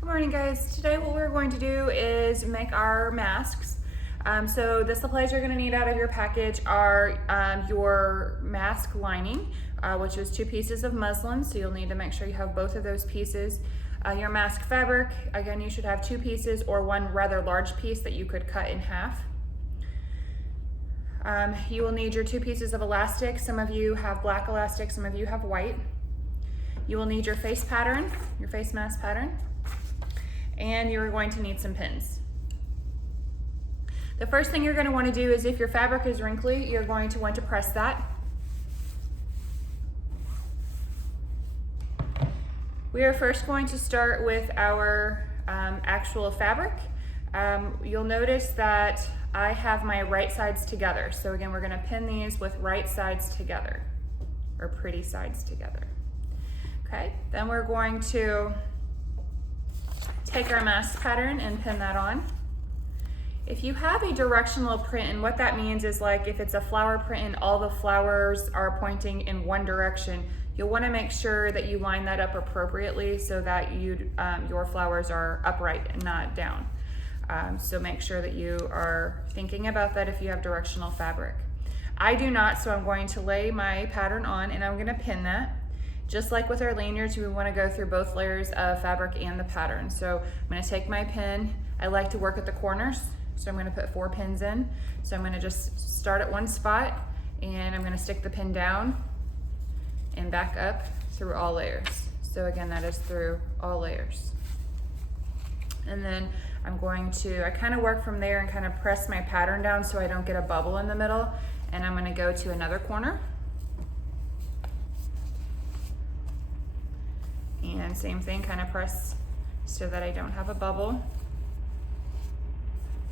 Good morning, guys. Today what we're going to do is make our masks. So the supplies you're going to need out of your package are your mask lining, which is 2 pieces of muslin, so you'll need to make sure you have both of those pieces. Your mask fabric, again, you should have 2 pieces or one rather large piece that you could cut in half. You will need your 2 pieces of elastic. Some of you have black elastic, some of you have white. You will need your face pattern, your face mask pattern. And you're going to need some pins. The first thing you're going to want to do is, if your fabric is wrinkly, you're going to want to press that. We are first going to start with our actual fabric. You'll notice that I have my right sides together. So again, we're going to pin these with right sides together, or pretty sides together. Okay, then we're going to take our mask pattern and pin that on. If you have a directional print, and what that means is, like, if it's a flower print and all the flowers are pointing in one direction, you'll want to make sure that you line that up appropriately so that your flowers are upright and not down. So make sure that you are thinking about that if you have directional fabric. I do not, so I'm going to lay my pattern on and I'm going to pin that. Just like with our lanyards, we want to go through both layers of fabric and the pattern. So I'm going to take my pin. I like to work at the corners, so I'm going to put 4 pins in. So I'm going to just start at one spot and I'm going to stick the pin down and back up through all layers. So again, that is through all layers. And then I'm going to, I kind of work from there and kind of press my pattern down so I don't get a bubble in the middle. And I'm going to go to another corner. And same thing, kind of press so that I don't have a bubble.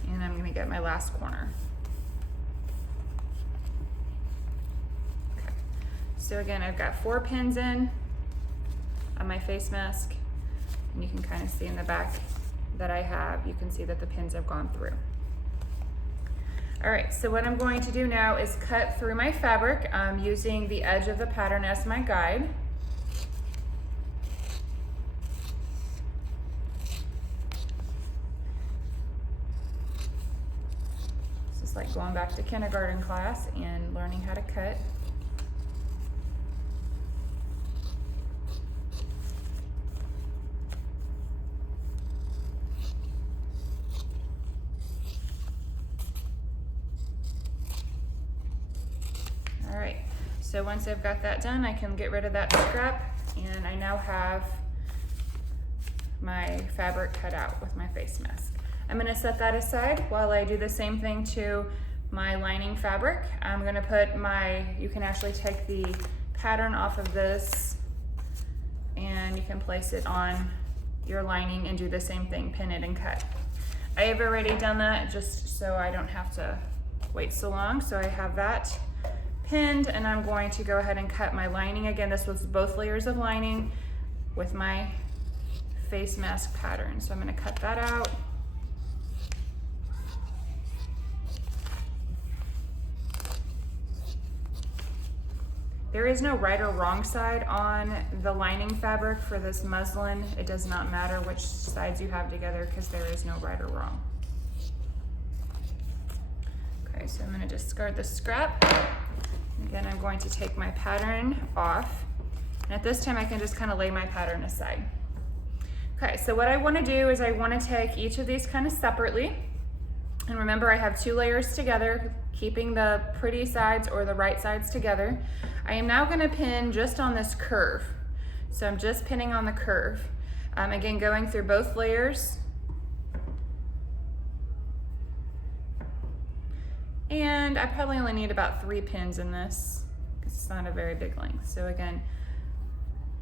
And I'm going to get my last corner. Okay. So again, I've got 4 pins in on my face mask. And you can kind of see in the back that I have, you can see that the pins have gone through. All right, so what I'm going to do now is cut through my fabric using the edge of the pattern as my guide. Like going back to kindergarten class and learning how to cut. All right, so once I've got that done, I can get rid of that scrap, and I now have my fabric cut out with my face mask. I'm going to set that aside while I do the same thing to my lining fabric. I'm going to put you can actually take the pattern off of this and you can place it on your lining and do the same thing, pin it and cut. I have already done that just so I don't have to wait so long. So I have that pinned and I'm going to go ahead and cut my lining. Again, this was both layers of lining with my face mask pattern. So I'm going to cut that out. There is no right or wrong side on the lining fabric for this muslin. It does not matter which sides you have together because there is no right or wrong. Okay, so I'm going to discard the scrap. Again, I'm going to take my pattern off. And at this time, I can just kind of lay my pattern aside. Okay, so what I want to do is I want to take each of these kind of separately. And remember, I have 2 layers together, keeping the pretty sides or the right sides together. I am now going to pin just on this curve. So I'm just pinning on the curve. Again, going through both layers. And I probably only need about 3 pins in this because it's not a very big length. So again,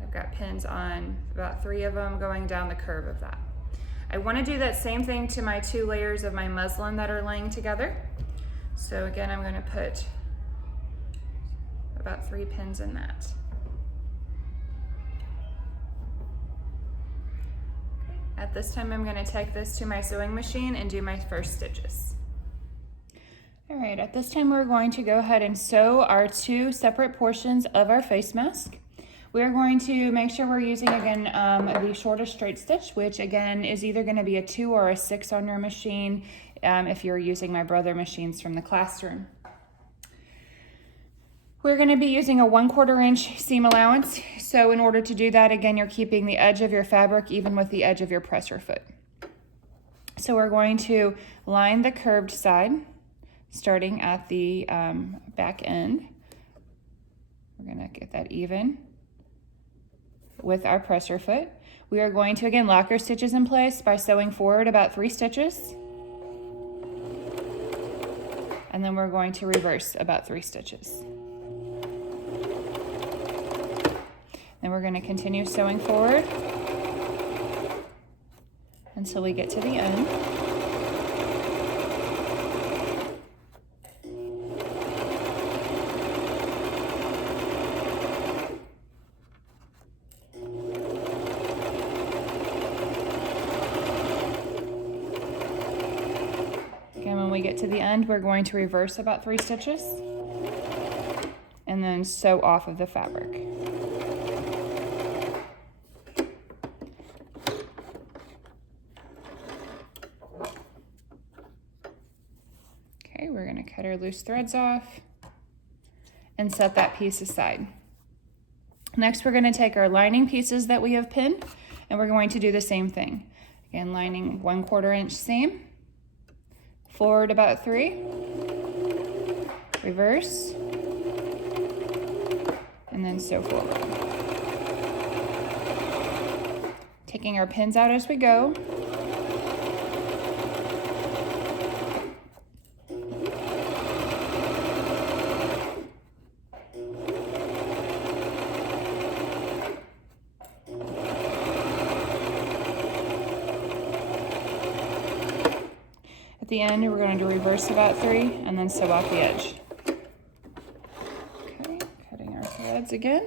I've got pins on about 3 of them going down the curve of that. I want to do that same thing to my 2 layers of my muslin that are laying together. So again, I'm going to put about 3 pins in that. At this time, I'm going to take this to my sewing machine and do my first stitches. All right, at this time, we're going to go ahead and sew our 2 separate portions of our face mask. We're going to make sure we're using, again, the shortest straight stitch, which again is either going to be a 2 or a 6 on your machine if you're using my Brother machines from the classroom. We're going to be using a 1/4 inch seam allowance. So in order to do that, again, you're keeping the edge of your fabric even with the edge of your presser foot. So we're going to line the curved side, starting at the back end. We're going to get that even with our presser foot. We are going to, again, lock our stitches in place by sewing forward about 3 stitches. And then we're going to reverse about 3 stitches. Then we're going to continue sewing forward until we get to the end. Again, when we get to the end, we're going to reverse about 3 stitches and then sew off of the fabric. Okay, we're going to cut our loose threads off and set that piece aside. Next, we're going to take our lining pieces that we have pinned, and we're going to do the same thing. Again, lining 1/4 inch seam, forward about 3, reverse, and then sew forward. Taking our pins out as we go. At the end, we're going to reverse about 3 and then sew off the edge. Okay, cutting our threads again.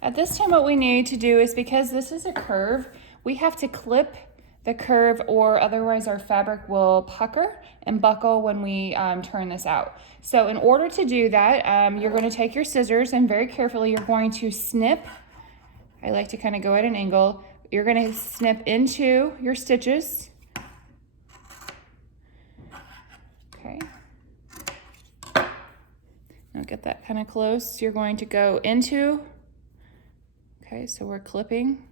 At this time, what we need to do is, because this is a curve, we have to clip the curve, or otherwise our fabric will pucker and buckle when we turn this out. So in order to do that, you're going to take your scissors and very carefully you're going to snip. I like to kind of go at an angle. You're going to snip into your stitches. Okay. Now get that kind of close. You're going to go into, okay, so we're clipping,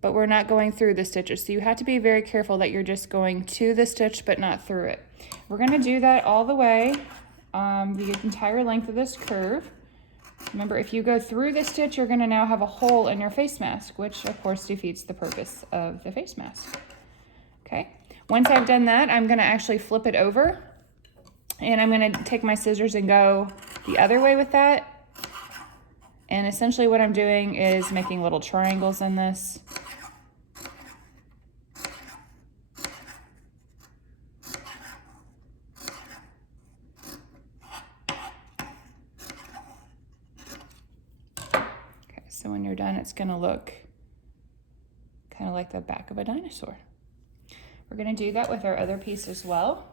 but we're not going through the stitches. So you have to be very careful that you're just going to the stitch, but not through it. We're gonna do that all the way, the entire length of this curve. Remember, if you go through the stitch, you're gonna now have a hole in your face mask, which of course defeats the purpose of the face mask. Okay, once I've done that, I'm gonna actually flip it over, and I'm gonna take my scissors and go the other way with that. And essentially what I'm doing is making little triangles in this. So when you're done, it's gonna look kind of like the back of a dinosaur. We're gonna do that with our other piece as well.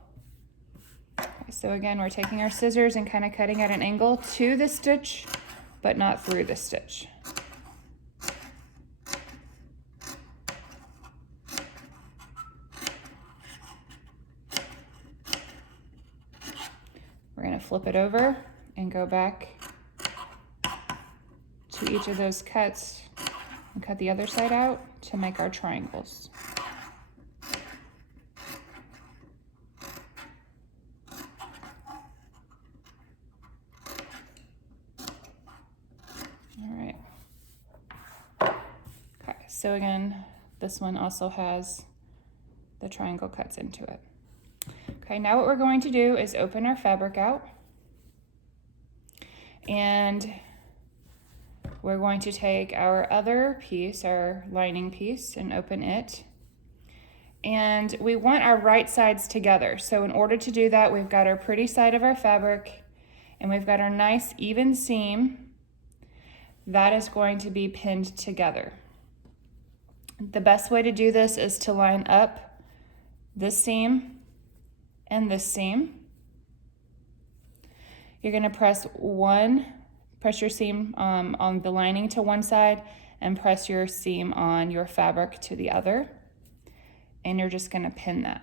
Okay, so again, we're taking our scissors and kind of cutting at an angle to the stitch, but not through the stitch. We're gonna flip it over and go back to each of those cuts and cut the other side out to make our triangles. All right. Okay, so again, this one also has the triangle cuts into it. Okay, now what we're going to do is open our fabric out, and we're going to take our other piece, our lining piece, and open it. And we want our right sides together. So in order to do that, we've got our pretty side of our fabric, and we've got our nice even seam. That is going to be pinned together. The best way to do this is to line up this seam and this seam. You're going to press your seam on the lining to one side and press your seam on your fabric to the other. And you're just going to pin that.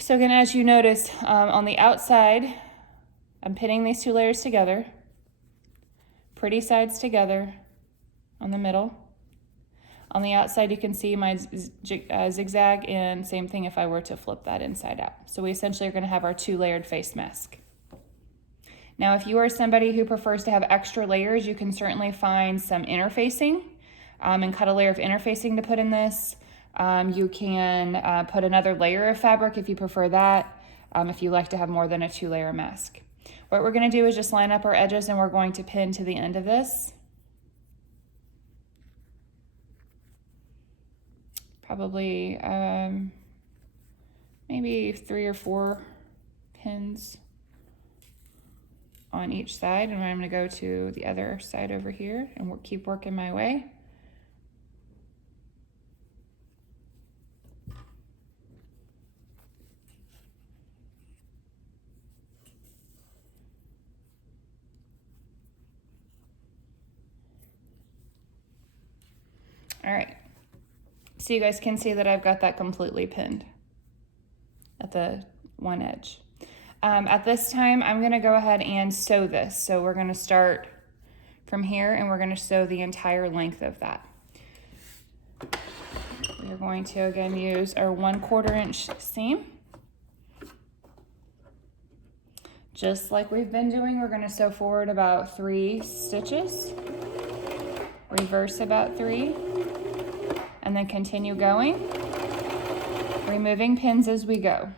So again, as you noticed, on the outside, I'm pinning these two layers together, pretty sides together on the middle. On the outside, you can see my zigzag, and same thing if I were to flip that inside out. So we essentially are going to have our 2-layered face mask. Now, if you are somebody who prefers to have extra layers, you can certainly find some interfacing and cut a layer of interfacing to put in this. You can put another layer of fabric if you prefer that, if you like to have more than a 2-layer mask. What we're going to do is just line up our edges, and we're going to pin to the end of this. Probably maybe 3 or 4 pins on each side, and I'm going to go to the other side over here and keep working my way. All right. So you guys can see that I've got that completely pinned at the one edge. At this time, I'm going to go ahead and sew this. So we're going to start from here, and we're going to sew the entire length of that. We're going to, again, use our 1/4 inch seam. Just like we've been doing, we're going to sew forward about 3 stitches, reverse about 3, and then continue going, removing pins as we go.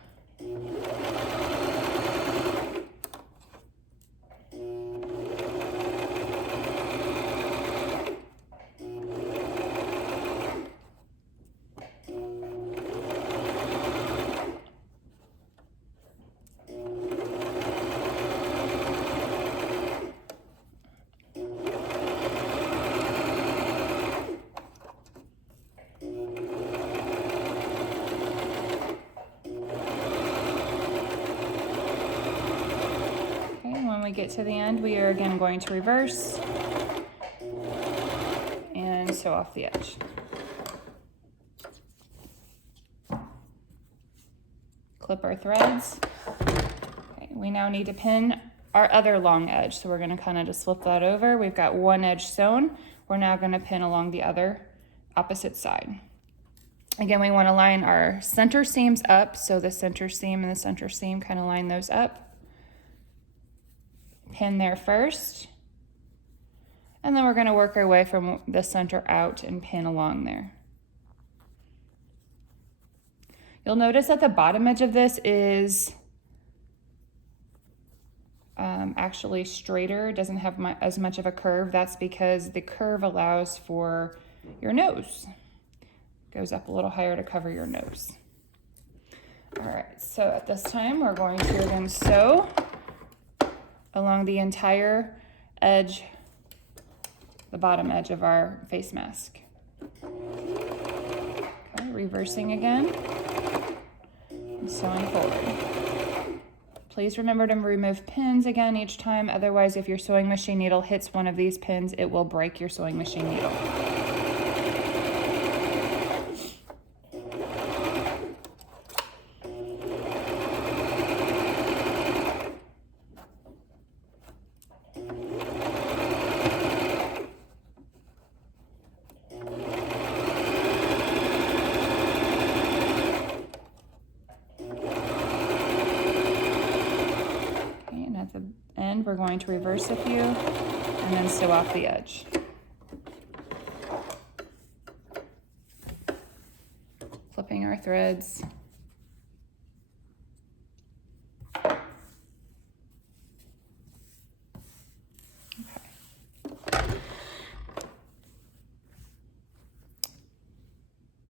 When we get to the end, we are again going to reverse and sew off the edge. Clip our threads. Okay, we now need to pin our other long edge, so we're going to kind of just flip that over. We've got one edge sewn. We're now going to pin along the other opposite side. Again, we want to line our center seams up, so the center seam and the center seam, kind of line those up. Pin there first, and then we're going to work our way from the center out and pin along there. You'll notice that the bottom edge of this is actually straighter. It doesn't have as much of a curve. That's because the curve allows for your nose. It goes up a little higher to cover your nose. All right, so at this time, we're going to then sew along the entire edge, the bottom edge of our face mask. Okay, reversing again, and sewing forward. Please remember to remove pins again each time, otherwise if your sewing machine needle hits one of these pins, it will break your sewing machine needle. We're going to reverse a few and then sew off the edge. Flipping our threads.